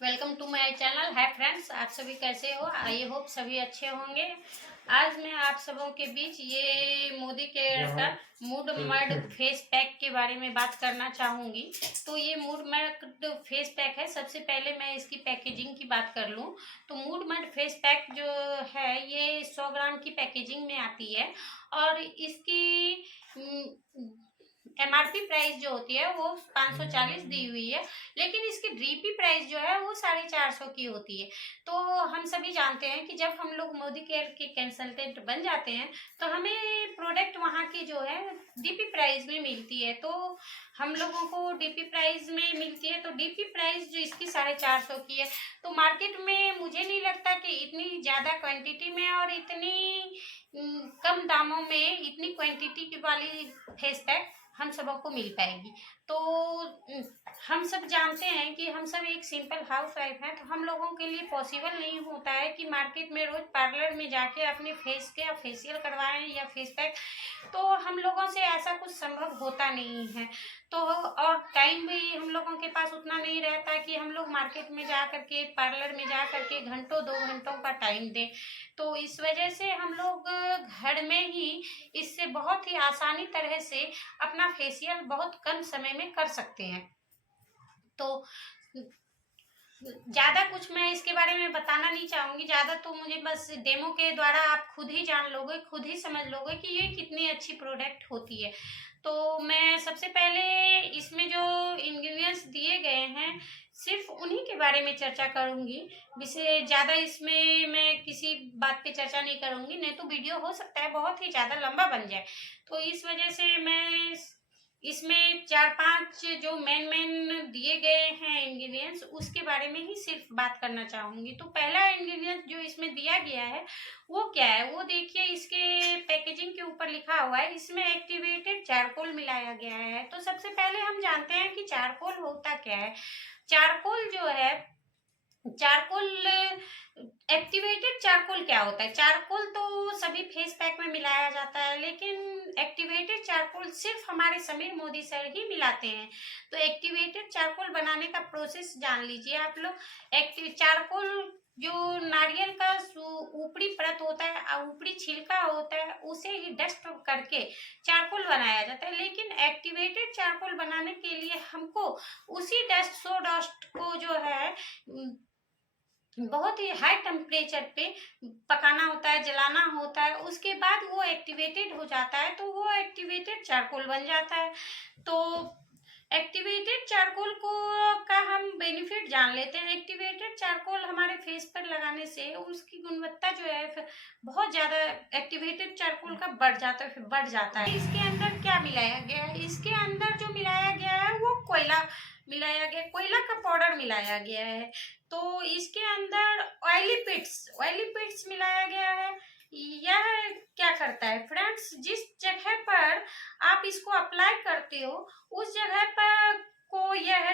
Welcome to my channel. Hi friends, आप सभी कैसे हो? आई होप सभी अच्छे होंगे। आज मैं आप सबों के बीच ये मोदी केयर का मूड मड फेस पैक के बारे में बात करना चाहूँगी। तो ये मूड मड फेस पैक है। सबसे पहले मैं इसकी पैकेजिंग की बात कर लूँ तो मूड मड फेस पैक जो है ये 100 ग्राम की पैकेजिंग में आती है और इसकी MRP प्राइस जो होती है वो 540 दी हुई है, लेकिन इसकी DP प्राइस जो है वो 450 की होती है। तो हम सभी जानते हैं कि जब हम लोग मोदी केयर के कंसल्टेंट बन जाते हैं तो हमें प्रोडक्ट वहाँ की जो है DP प्राइस में मिलती है। तो हम लोगों को DP प्राइस में मिलती है, तो DP प्राइस जो इसकी 450 की है। तो मार्केट में मुझे नहीं लगता कि इतनी ज़्यादा क्वांटिटी में और इतनी कम दामों में इतनी क्वांटिटी की वाली फेस पैक हम सबों को मिल पाएगी। तो हम सब जानते हैं कि हम सब एक सिंपल हाउस वाइफ हैं, तो हम लोगों के लिए पॉसिबल नहीं होता है कि मार्केट में रोज पार्लर में जाके अपने फेस के फेशियल करवाएं या फेस पैक। तो हम लोगों से ऐसा कुछ संभव होता नहीं है। तो और टाइम भी हम लोगों के पास उतना नहीं रहता कि हम लोग मार्केट में जा करके पार्लर में जा करके घंटों 2 घंटों का टाइम दें। तो इस वजह से हम लोग घर में ही इससे बहुत ही आसानी तरह से अपना फेशियल बहुत कम समय में कर सकते हैं। तो ज़्यादा कुछ मैं इसके बारे में बताना नहीं चाहूँगी। ज़्यादा तो मुझे बस डेमो के द्वारा आप खुद ही जान लोगे, खुद ही समझ लोगे कि ये कितनी अच्छी प्रोडक्ट होती है। तो मैं सबसे पहले इसमें जो इंग्रेडिएंट्स दिए गए हैं सिर्फ उन्हीं के बारे में चर्चा करूँगी। वैसे ज़्यादा इसमें मैं किसी बात पे चर्चा नहीं करूँगी, नहीं तो वीडियो हो सकता है बहुत ही ज़्यादा लंबा बन जाए। तो इस वजह से मैं इसमें 4-5 जो मेन दिए गए हैं इंग्रेडिएंट्स उसके बारे में ही सिर्फ बात करना चाहूँगी। तो पहला इंग्रेडिएंट जो इसमें दिया गया है वो क्या है, वो देखिए इसके पैकेजिंग के ऊपर लिखा हुआ है, इसमें एक्टिवेटेड चारकोल मिलाया गया है। तो सबसे पहले हम जानते हैं कि चारकोल होता क्या है। चारकोल जो है, चारकोल एक्टिवेटेड चारकोल क्या होता है? चारकोल तो सभी फेस पैक में मिलाया जाता है, लेकिन एक्टिवेटेड चारकोल सिर्फ हमारे समीर मोदी सर ही मिलाते हैं। तो एक्टिवेटेड चारकोल बनाने का प्रोसेस जान लीजिए आप लोग। एक्टिव चारकोल जो नारियल का ऊपरी परत होता है, ऊपरी छिलका होता है, उसे ही डस्ट करके चारकोल बनाया जाता है। लेकिन एक्टिवेटेड चारकोल बनाने के लिए हमको उसी डस्ट सो डस्ट को जो है बहुत ही हाई टेम्परेचर पे पकाना होता है, जलाना होता है। उसके बाद वो एक्टिवेटेड हो जाता है, तो वो एक्टिवेटेड चारकोल बन जाता है। तो एक्टिवेटेड चारकोल को का हम बेनिफिट जान लेते हैं। एक्टिवेटेड चारकोल हमारे फेस पर लगाने से उसकी गुणवत्ता जो है फिर बहुत ज़्यादा एक्टिवेटेड चारकोल का बढ़ जाता है, फिर बढ़ जाता है। इसके अंदर क्या मिलाया गया है? इसके अंदर जो मिलाया गया है वो कोयला मिलाया गया, कोयला का पाउडर मिलाया गया है। तो इसके अंदर ऑयली पिट्स मिलाया गया है। यह क्या करता है फ्रेंड्स, जिस जगह पर आप इसको अप्लाई करते हो उस जगह पर को यह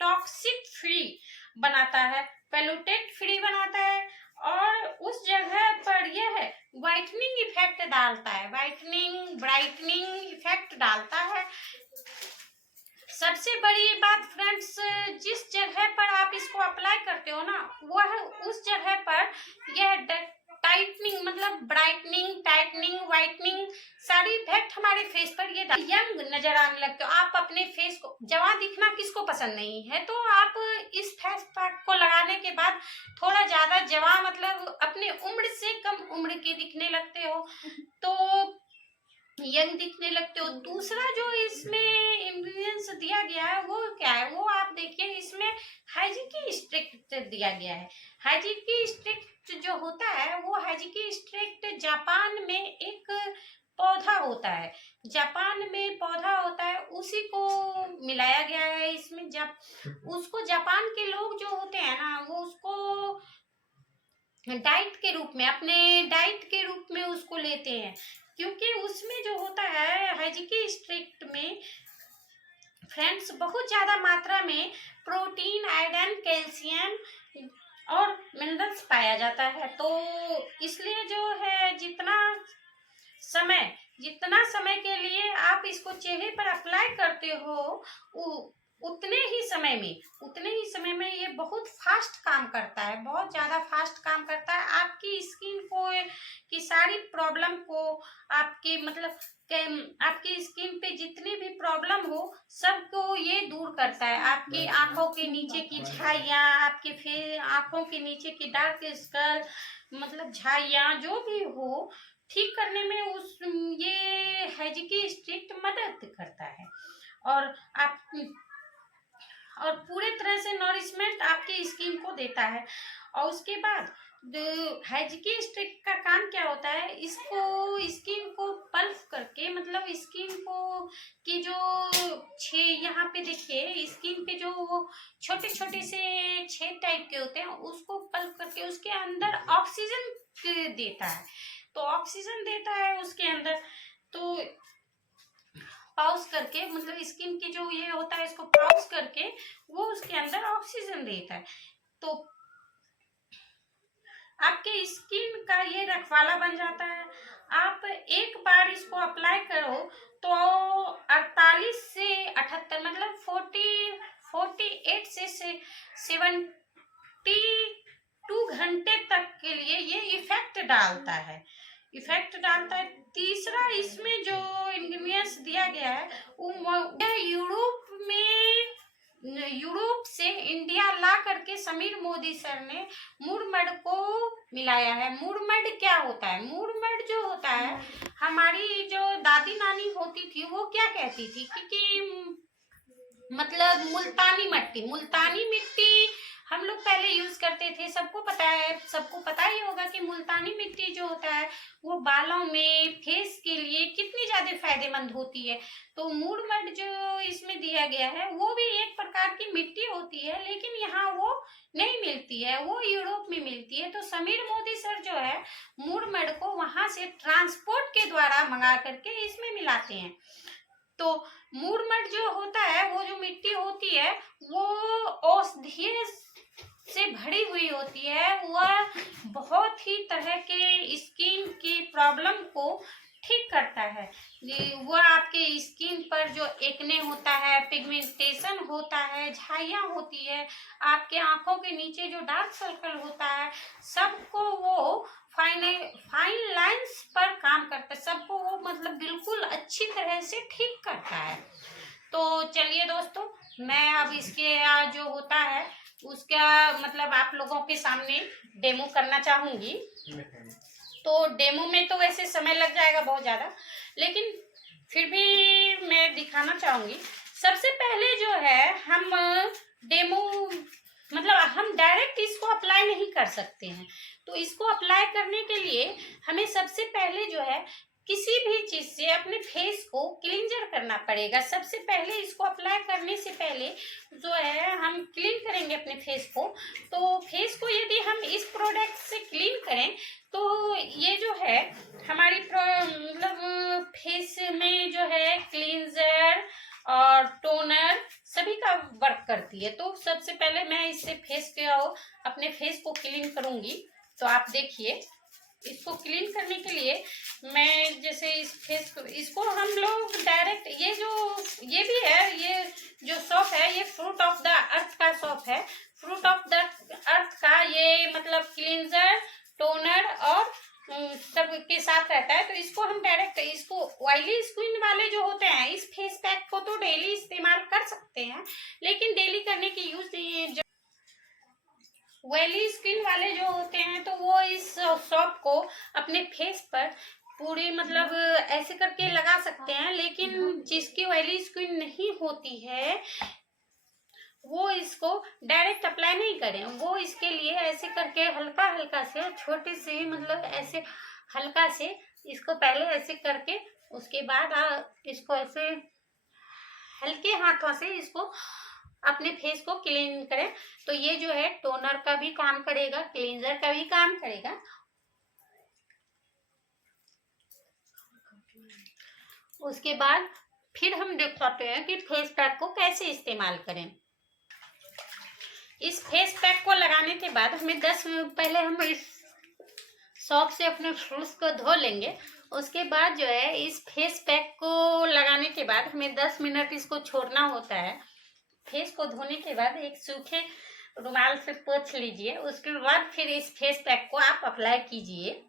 टॉक्सिक फ्री बनाता है, पेलुटेट फ्री बनाता है और उस जगह पर यह व्हाइटनिंग इफेक्ट डालता है, ब्राइटनिंग इफेक्ट डालता है। सबसे बड़ी बात फ्रेंड्स, जिस जगह पर आप इसको अप्लाई करते हो ना वह उस जगह पर यह टाइटनिंग मतलब ब्राइटनिंग, टाइटनिंग, व्हाइटनिंग सारी इफेक्ट हमारे फेस पर ये यंग नजर आने लगते हो। आप अपने फेस को जवान दिखना किसको पसंद नहीं है, तो आप इस फेस पैक को लगाने के बाद थोड़ा ज्यादा जवान मतलब अपने उम्र से कम उम्र के दिखने लगते हो, तो यंग दिखने लगते हो। दूसरा जो इसमें इंग्रेडिएंट्स दिया गया है वो क्या है, वो आप देखिए, इसमें हाइजीकी स्ट्रिक्ट दिया गया है। हाइजीकी स्ट्रिक्ट जो होता है वो हाइजीकी स्ट्रिक्ट जापान में एक पौधा होता है, जापान में पौधा होता है, उसी को मिलाया गया है इसमें। जब उसको जापान के लोग जो होते हैं ना वो उसको डाइट के रूप में, अपने डाइट के रूप में उसको लेते हैं, क्योंकि उसमें जो होता है हाइजीकी स्ट्रिक्ट में फ्रेंड्स बहुत ज़्यादा मात्रा में प्रोटीन, आयरन, कैल्शियम और मिनरल्स पाया जाता है। तो इसलिए जो है जितना समय के लिए आप इसको चेहरे पर अप्लाई करते हो उतने ही समय में ये बहुत फास्ट काम करता है, बहुत ज़्यादा फास्ट काम करता है। आपकी स्किन को की सारी प्रॉब्लम को, आपके मतलब आपकी स्किन पे जितनी भी प्रॉब्लम हो सबको ये दूर करता है। आपकी आंखों के नीचे की झाइयाँ, आपके आंखों के नीचे की डार्क सर्कल, मतलब झाइयाँ जो भी हो, ठीक करने में ये हैजिकी स्ट्रिक्ट मदद करता है। और आप और पूरे तरह से नॉरिशमेंट आपकी स्किन को देता है। और उसके बाद हैजिकी स्टिक का काम क्या होता है, इसको स्किन को पल्प करके, मतलब स्किन को की जो यहाँ पे देखिए स्किन पे जो छोटे छोटे से छेद टाइप के होते हैं, उसको पल्प करके उसके अंदर ऑक्सीजन देता है। तो ऑक्सीजन देता है उसके अंदर, तो पाउच करके, मतलब स्किन की जो ये होता है इसको पाउच करके वो उसके अंदर ऑक्सीजन देता है। तो आपके स्किन का ये रखवाला बन जाता है। आप एक बार इसको अप्लाई करो तो 48 से 78 मतलब 48 से 72 घंटे तक के लिए ये इफेक्ट डालता है। तीसरा इसमें जो इंग्रेडिएंट्स दिया गया है वो यूरोप से इंडिया ला करके समीर मोदी सर ने मुरमड को मिलाया है। मुरमड क्या होता है? मुरमड जो होता है, हमारी जो दादी नानी होती थी वो क्या कहती थी कि मतलब मुल्तानी मिट्टी हम लोग पहले यूज करते थे। सबको पता ही होगा कि मुल्तानी मिट्टी जो होता है वो बालों में, फेस के लिए कितनी ज्यादा फायदेमंद होती है। तो मुरमड जो इसमें दिया गया है वो भी एक प्रकार की मिट्टी होती है, लेकिन यहाँ वो नहीं मिलती है, वो यूरोप में मिलती है। तो समीर मोदी सर जो है मुरमड को वहां से ट्रांसपोर्ट के द्वारा मंगा करके इसमें मिलाते हैं। तो मुरमड जो होता है, वो जो मिट्टी होती है वो औषधीय से भरी हुई होती है। वह बहुत ही तरह के स्किन की प्रॉब्लम को ठीक करता है। वह आपके स्किन पर जो एक्ने होता है, पिगमेंटेशन होता है, झाइयाँ होती है, आपके आंखों के नीचे जो डार्क सर्कल होता है, सबको वो फाइन लाइंस पर काम करता है, सबको वो मतलब बिल्कुल अच्छी तरह से ठीक करता है। तो चलिए दोस्तों, मैं अब इसके जो होता है उसका मतलब आप लोगों के सामने डेमो करना चाहूंगी। तो डेमो में तो वैसे समय लग जाएगा बहुत ज़्यादा, लेकिन फिर भी मैं दिखाना चाहूंगी। सबसे पहले जो है हम डेमो मतलब हम डायरेक्ट इसको अप्लाई नहीं कर सकते हैं। तो इसको अप्लाई करने के लिए हमें सबसे पहले जो है किसी भी चीज से अपने फेस को क्लींजर करना पड़ेगा। सबसे पहले इसको अप्लाई करने से पहले जो है हम क्लीन करेंगे अपने फेस को। तो फेस को यदि हम इस प्रोडक्ट से क्लीन करें तो ये जो है हमारी मतलब फेस में जो है क्लींजर और टोनर सभी का वर्क करती है। तो सबसे पहले मैं इससे अपने फेस को क्लीन करूंगी। तो आप देखिए, इसको क्लीन करने के लिए मैं जैसे इस फेस को, इसको हम लोग डायरेक्ट ये भी है, ये जो सोप है ये फ्रूट ऑफ द अर्थ का सोप है। फ्रूट ऑफ द अर्थ का ये मतलब क्लींजर, टोनर और सब के साथ रहता है। तो इसको हम डायरेक्ट, इसको ऑयली स्किन वाले जो होते हैं इस फेस पैक को तो डेली इस्तेमाल कर सकते हैं, लेकिन डेली करने की यूज नहीं। ऑयली स्किन वाले जो होते हैं तो वो इस सोप को अपने फेस पर पूरी मतलब ऐसे करके लगा सकते हैं, लेकिन जिसकी ऑयली स्किन नहीं होती है वो इसको डायरेक्ट अप्लाई नहीं करें। वो इसके लिए ऐसे करके हल्का हल्का से, छोटे से मतलब ऐसे हल्का से इसको पहले ऐसे करके, उसके बाद इसको ऐसे हल्के हाथों से इसको अपने फेस को क्लीन करें। तो ये जो है टोनर का भी काम करेगा, क्लींजर का भी काम करेगा। उसके बाद फिर हम दिखाते हैं कि फेस पैक को कैसे इस्तेमाल करें। इस फेस पैक को लगाने के बाद हमें 10 मिनट पहले हम इस सोप से अपने फेस को धो लेंगे। उसके बाद जो है इस फेस पैक को लगाने के बाद हमें 10 मिनट इसको छोड़ना होता है। फेस को धोने के बाद एक सूखे रुमाल से पोंछ लीजिए। उसके बाद फिर इस फेस पैक को आप अप्लाई कीजिए।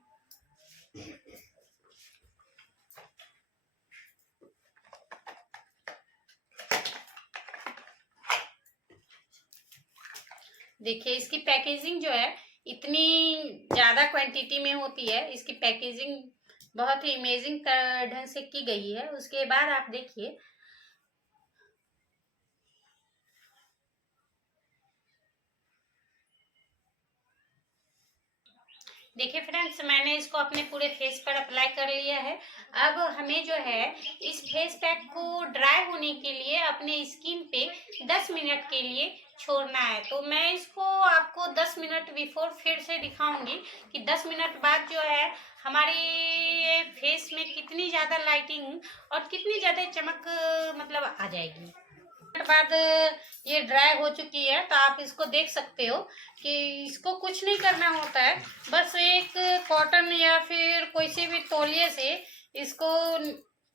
देखिए इसकी पैकेजिंग जो है इतनी ज़्यादा क्वांटिटी में होती है। इसकी पैकेजिंग बहुत ही अमेजिंग ढंग से की गई है। उसके बाद आप देखिए देखिए फ्रेंड्स, मैंने इसको अपने पूरे फेस पर अप्लाई कर लिया है। अब हमें जो है इस फेस पैक को ड्राई होने के लिए अपने स्किन पे 10 मिनट के लिए छोड़ना है। तो मैं इसको आपको 10 मिनट बिफोर फिर से दिखाऊंगी कि 10 मिनट बाद जो है हमारे फेस में कितनी ज़्यादा लाइटिंग और कितनी ज़्यादा चमक मतलब आ जाएगी। बाद ये ड्राई हो चुकी है तो आप इसको देख सकते हो कि इसको कुछ नहीं करना होता है। बस एक कॉटन या फिर कोई से भी तौलिए से इसको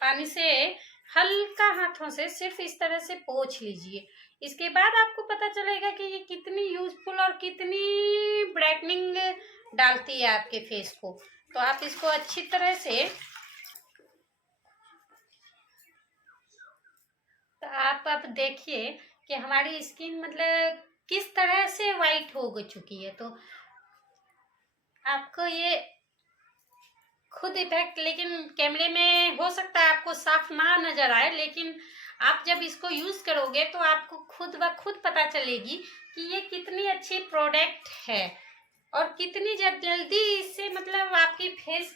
पानी से हल्का हाथों से सिर्फ इस तरह से पोंछ लीजिए। इसके बाद आपको पता चलेगा कि ये कितनी यूजफुल और कितनी ब्राइटनिंग डालती है आपके फेस को। तो आप इसको अच्छी तरह से तो आप अब देखिए कि हमारी स्किन मतलब किस तरह से वाइट हो चुकी है। तो आपको ये खुद इफेक्ट लेकिन कैमरे में हो सकता है आपको साफ ना नजर आए, लेकिन आप जब इसको यूज करोगे तो आपको खुद ब खुद पता चलेगी कि ये कितनी अच्छी प्रोडक्ट है और कितनी जल्दी इससे मतलब आपकी फेस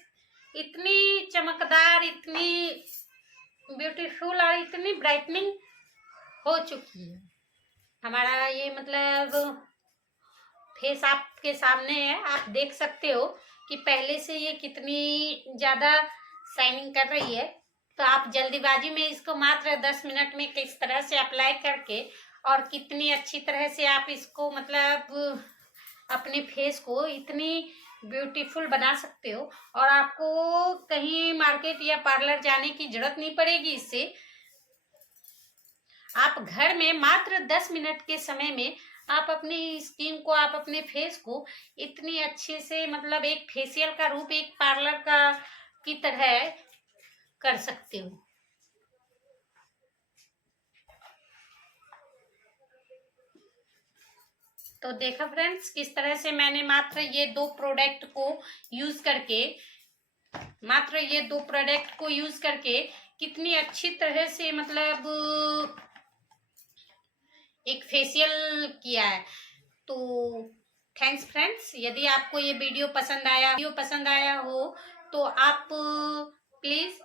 इतनी चमकदार, इतनी ब्यूटीफुल और इतनी ब्राइटनिंग हो चुकी है। हमारा ये मतलब फेस आपके सामने है, आप देख सकते हो कि पहले से ये कितनी ज़्यादा शाइनिंग कर रही है। तो आप जल्दीबाजी में इसको मात्र 10 मिनट में किस तरह से अप्लाई करके और कितनी अच्छी तरह से आप इसको मतलब अपने फेस को इतनी ब्यूटीफुल बना सकते हो और आपको कहीं मार्केट या पार्लर जाने की जरूरत नहीं पड़ेगी। इससे आप घर में मात्र 10 मिनट के समय में आप अपनी स्किन को, आप अपने फेस को इतनी अच्छे से मतलब एक फेशियल का रूप एक पार्लर का की तरह कर सकते हो। तो देखा फ्रेंड्स किस तरह से मैंने मात्र ये दो प्रोडक्ट को यूज करके कितनी अच्छी तरह से मतलब एक फेशियल किया है। तो थैंक्स फ्रेंड्स। यदि आपको ये वीडियो पसंद आया हो तो आप प्लीज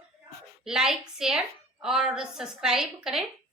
लाइक, शेयर और सब्सक्राइब करें।